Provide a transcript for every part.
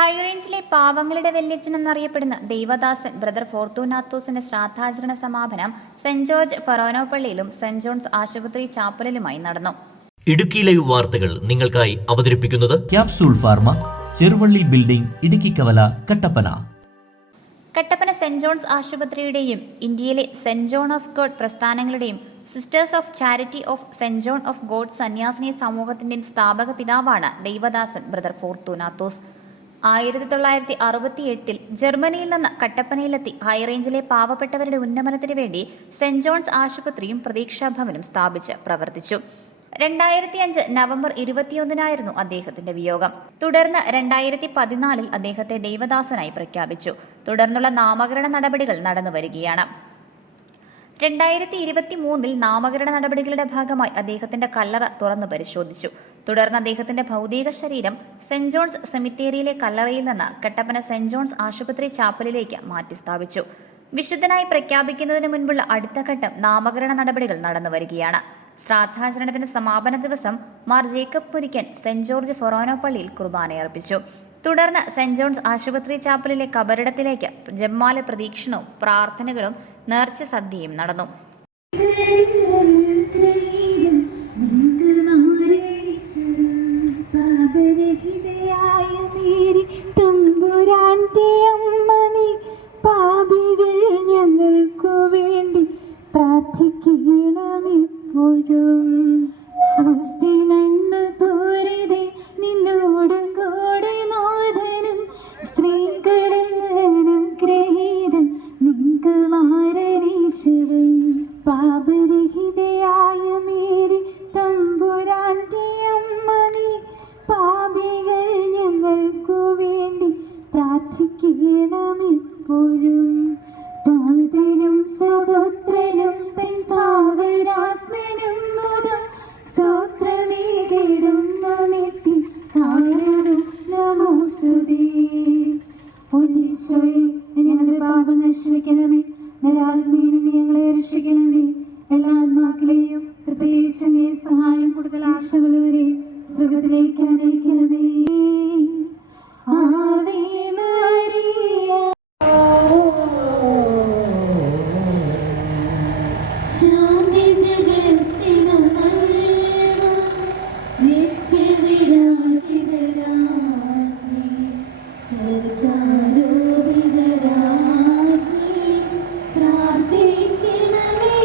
ഹൈറേഞ്ചിലെ പാവങ്ങളുടെ വല്യച്ഛൻ എന്നറിയപ്പെടുന്ന ദൈവദാസൻ ബ്രദർ ഫോർത്തൂനാത്തോസിന്റെ ശ്രാദ്ധാചരണ സമാപനം സെന്റ് ജോർജ് ഫൊറോനോപ്പള്ളിയിലും സെന്റ് ജോൺസ് ആശുപത്രി ചാപ്പലിലുമായി നടന്നു. ഇടുക്കി ലൈവ് വാർത്തകൾ നിങ്ങൾക്കായി അവതരിപ്പിക്കുന്നത് capsule pharma, Cheruvally building, Idukki Kavala, Kattappana. Kattappana saint John's ആശുപത്രിയുടെയും ഇന്ത്യയിലെ സെന്റ് ജോൺ ഓഫ് ഗോഡ് പ്രസ്ഥാനങ്ങളുടെയും sisters of charity of saint John of God സന്യാസിനി സമൂഹത്തിന്റെയും സ്ഥാപക പിതാവാണ് ദൈവദാസൻ ബ്രദർ ഫോർത്തൂനാത്തോസ്. 1968 ജർമ്മനിയിൽ നിന്ന് കട്ടപ്പനയിലെത്തി ഹൈറേഞ്ചിലെ പാവപ്പെട്ടവരുടെ ഉന്നമനത്തിനു വേണ്ടി സെന്റ് ജോൺസ് ആശുപത്രിയും പ്രതീക്ഷാഭവനും സ്ഥാപിച്ച് പ്രവർത്തിച്ചു. 2005 നവംബർ 21 അദ്ദേഹത്തിന്റെ വിയോഗം. തുടർന്ന് 2014 അദ്ദേഹത്തെ ദൈവദാസനായി പ്രഖ്യാപിച്ചു. തുടർന്നുള്ള നാമകരണ നടപടികൾ നടന്നുവരികയാണ്. 2023 നാമകരണ നടപടികളുടെ ഭാഗമായി അദ്ദേഹത്തിന്റെ കല്ലറ തുറന്നു പരിശോധിച്ചു. തുടർന്ന് അദ്ദേഹത്തിന്റെ ഭൗതിക ശരീരം സെന്റ് ജോൺസ് സെമിത്തേരിയിലെ കല്ലറയിൽ നിന്ന് കട്ടപ്പന സെന്റ് ജോൺസ് ആശുപത്രി ചാപ്പലിലേക്ക് മാറ്റി സ്ഥാപിച്ചു. വിശുദ്ധനായി പ്രഖ്യാപിക്കുന്നതിന് മുൻപുള്ള അടുത്ത ഘട്ടം നാമകരണ നടപടികൾ നടന്നുവരികയാണ്. ശ്രാദ്ധാചരണത്തിന്റെ സമാപന ദിവസം മാർ ജേക്കബ് പുരിക്കൻ സെന്റ് ജോർജ് ഫൊറോനോപ്പള്ളിയിൽ കുർബാനയർപ്പിച്ചു. തുടർന്ന് സെന്റ് ജോൺസ് ആശുപത്രി ചാപ്പലിലെ കബറിടത്തിലേക്ക് ജപമാല പ്രദക്ഷിണവും പ്രാർത്ഥനകളും നേർച്ച സദ്യയും നടന്നു. ഞങ്ങൾക്കു വേണ്ടി പ്രാർത്ഥിക്കണമെപ്പോഴും. സ്വസ്തി നന്മ പോരതെ നിന്നോട് കൂടെ നാഥനും സ്ത്രീകളനുഗ്രഹീതൻ നിങ്ക് മാരനീശ്വരൻ. പാപരഹിതയായ മേരി തമ്പുരാന്റെ അമ്മ നീ പാപികൾ ഞങ്ങൾക്കു വേണ്ടി പ്രാർത്ഥിക്കണമെപ്പോഴും. താതനും സഹോദരനും പെൺപാവനാത്മനും മുതൽ സ്തോത്രമേകിടുന്ന നിത്യ കാരണവും നമോസ്തുതേ. ഈശോയെ, ഞങ്ങളുടെ പാപങ്ങൾ ക്ഷമിക്കണമേ, നരാത്മയിൽ നിന്ന് ഞങ്ങളെ രക്ഷിക്കണമേ. എല്ലാ ആത്മാക്കളെയും പ്രത്യേകിച്ച് അങ്ങേ സഹായം കൂടുതൽ ആശകളുവരെയും സുഖത്തിലേക്ക് അനയിക്കണമേ. Ave Maria. ശാന്തി ജഗത്തിനു നൽകും നിത്യവിരാജിതരാജ്ഞി സർക്കാരോപിതരാജ്ഞി പ്രാർത്ഥിക്കണമേ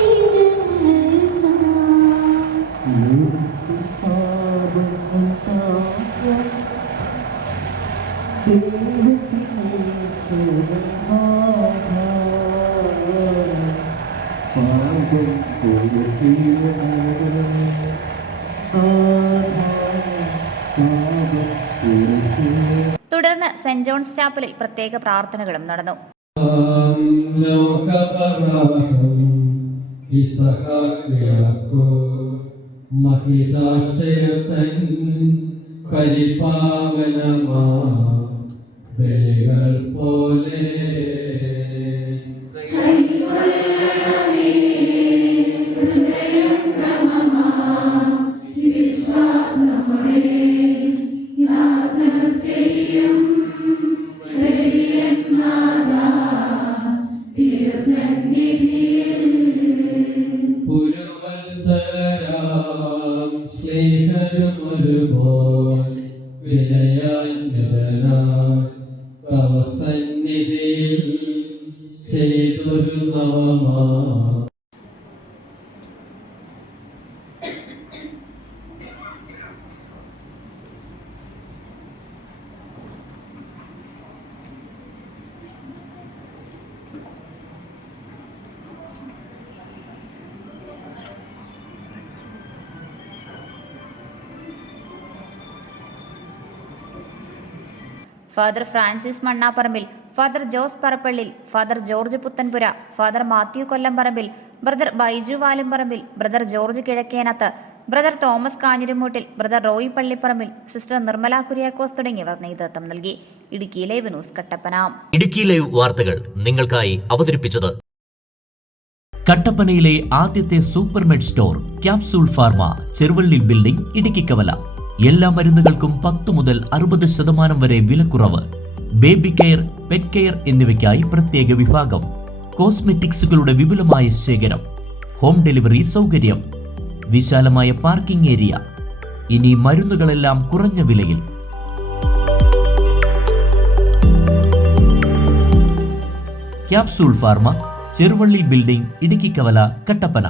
തുടർന്ന് സെന്റ് ജോൺസ് ചാപ്പലിൽ പ്രത്യേക പ്രാർത്ഥനകളും നടന്നു. Father Francis Mannaparambil, father Jose Parappallil, father George Puthenpura, father Mathew Kollamparambil, brother Baiju Valumparambil, brother George Kizhakkenath, brother Thomas Kanjirumoottil, brother Roy Pallipparambil, sister Nirmala Kuriakose തുടങ്ങിയവർ നേതൃത്വം നൽകി. Idukki live news Kattappana. Idukki live വാർത്തകൾ നിങ്ങൾക്കായി അവതരിപ്പിച്ചത് കട്ടപ്പനയിലെ ആദ്യത്തെ supermed store capsule pharma, Cheruvally building, Idukki Kavala. എല്ലാ മരുന്നുകൾക്കും 10 മുതൽ 60% വരെ വിലക്കുറവ്. ബേബി കെയർ, പെറ്റ് കെയർ എന്നിവയ്ക്കായി പ്രത്യേക വിഭാഗം, കോസ്മെറ്റിക്സുകളുടെ വിപുലമായ ശേഖരം, ഹോം ഡെലിവറി സൗകര്യം, വിശാലമായ പാർക്കിംഗ് ഏരിയ. ഇനി മരുന്നുകളെല്ലാം കുറഞ്ഞ വിലയിൽ. Capsule pharma, Cheruvally building, Idukkikavala, Kattappana.